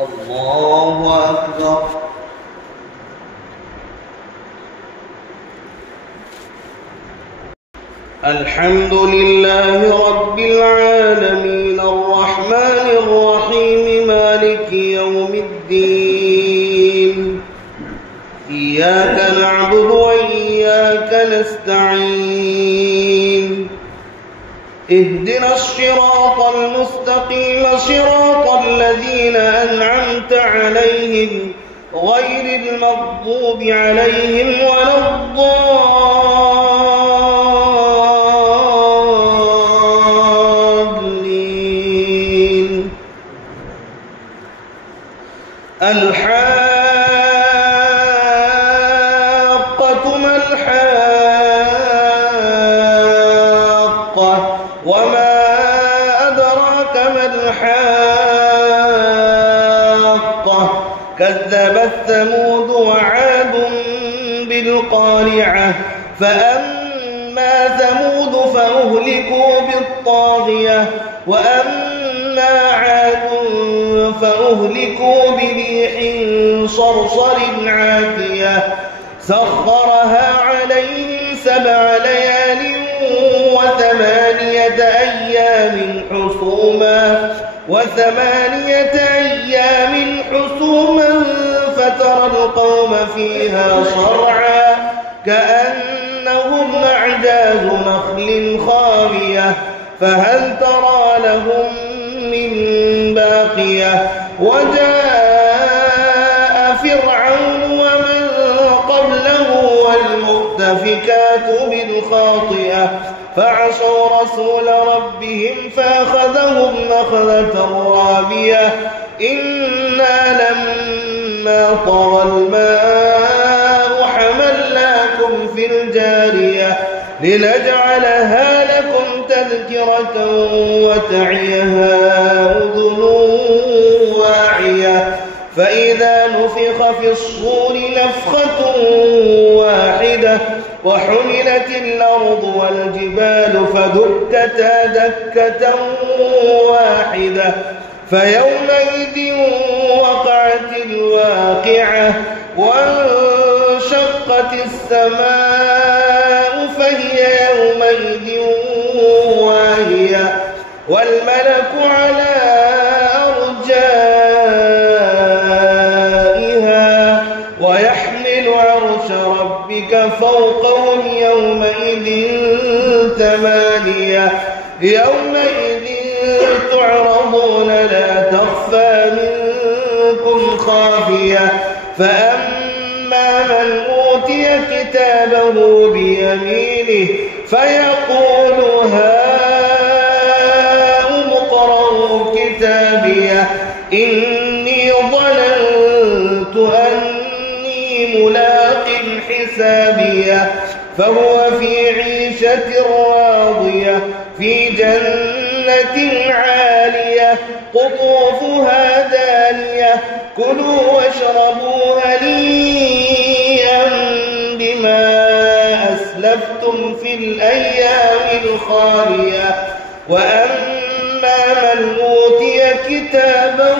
الله أكبر. الحمد لله رب العالمين الرحمن الرحيم مالك يوم الدين. إياك نعبد وإياك نستعين. اهدنا الصراط المستقيم صراط الذين أنعمت عليهم غير المغضوب عليهم ولا الضالين. الحاقة ما الحاقة وما أدراك ما الحاقة كذبت ثمود وعاد بالقارعة فأما ثمود فأهلكوا بالطاغية وأما عاد فأهلكوا بريح صرصر عاتية سخرها عليهم 7 ليال و8 أيام حسوما فترى القوم فيها صرعا كأنهم أعجاز نخل خاوية فهل ترى لهم من باقية. وجاء فرعون ومن قبله والمؤتفكات بالخاطئة فعصوا رسول ربهم فأخذهم أخذة رابية إنا لما طغى الماء حملناكم في الجارية لنجعلها لكم تذكرة وتعيها أذن واعية فإذا نفخ في الصور نفخة واحدة وحملت الأرض والجبال فدكتا دكة واحدة فيومئذ وقعت الواقعة وانشقت السماء فهي يومئذ واهية والملك على أرجائها ويحمل عرش ربك فوقهم يومئذ 8 يومئذ تعرضون لا تخفى منكم خافية فأما من أوتي كتابه بيمينه فيقول هاؤم اقرءوا كتابيه إني ظننت أني ملاق حسابيه فهو في عيشة راضية في جنة عالية قطوفها دانية كلوا واشربوا هنيئا بما أسلفتم في الأيام الخالية. وأما من أوتي كتابه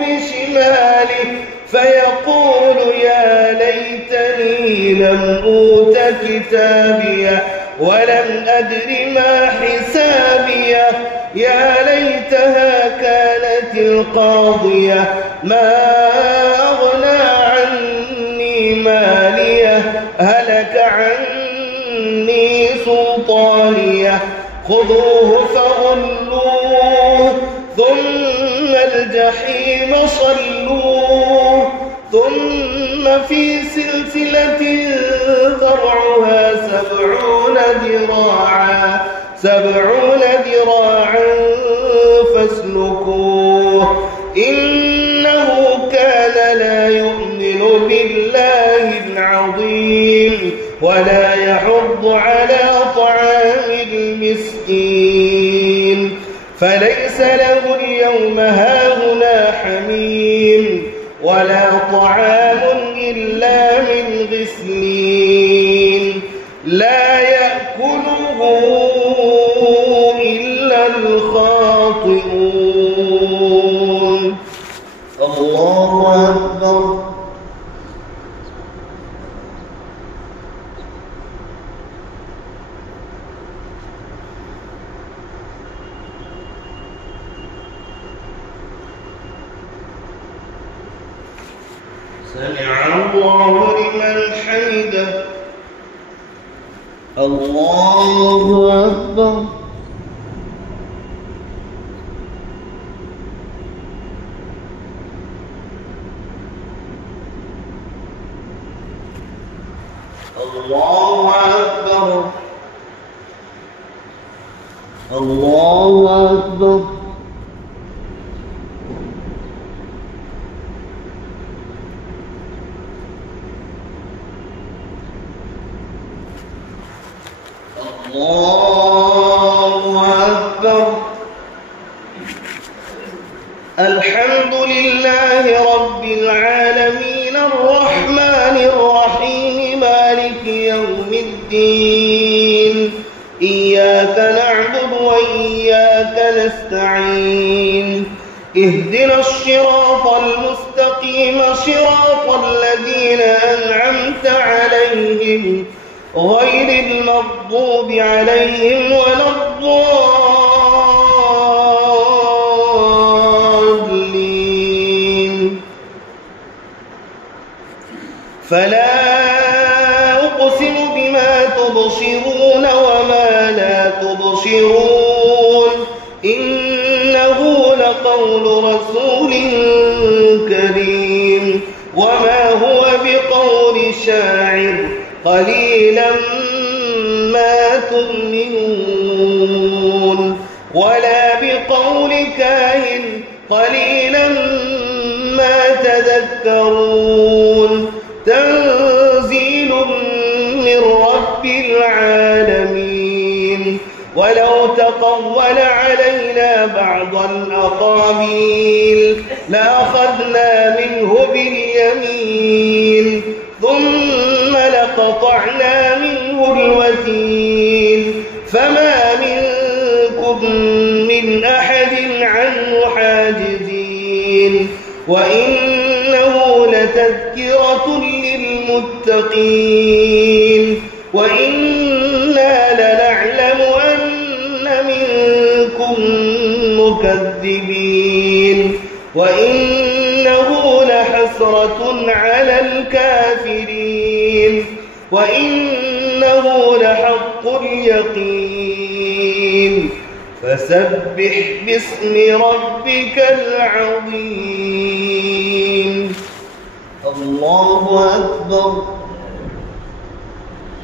بشماله فيقول يا ليتني لم أوت كتابيه ولم أدر ما حسابيه يا ليتها كانت القاضية ما أغنى عني ماليه هلك عني سلطانيه خذوه فغلوه ثم الجحيم صلوه ثم في سلسلة ذرعها 70 ذراعا فاسلكوه إنه كان لا يؤمن بالله العظيم ولا يحض على طعام المسكين فليس له اليوم هاهنا حميم ولا طعام إلا من غسلين لا يأكله إلا الخاطئون. الله الله أكبر. سمع الله لمن حمده. الله أكبر. الله أكبر. الله أكبر. الله أكبر. الحمد لله رب العالمين الرحمن الرحيم مالك يوم الدين إياك نعبد وإياك نستعين اهدنا الصراط المستقيم صراط الذين أنعمت عليهم غير المغضوب عليهم ولا الضالين. فلا أقسم بما تبصرون وما لا تبصرون إنه لقول رسول كريم وما هو بقول شاعر قليلا ما تؤمنون ولا بقول كاهن قليلا ما تذكرون تنزيل من رب العالمين. ولو تقول علينا بعض الأقاويل لأخذنا منه باليمين ثم لقطعنا منه الوتين فما منكم من أحد عنه حاجزين وإنه لتذكرة للمتقين وإنا لنعلم أن منكم مكذبين وإنه لحسرة على الكافرين وإنه لحق اليقين. فسبح باسم ربك العظيم. الله أكبر.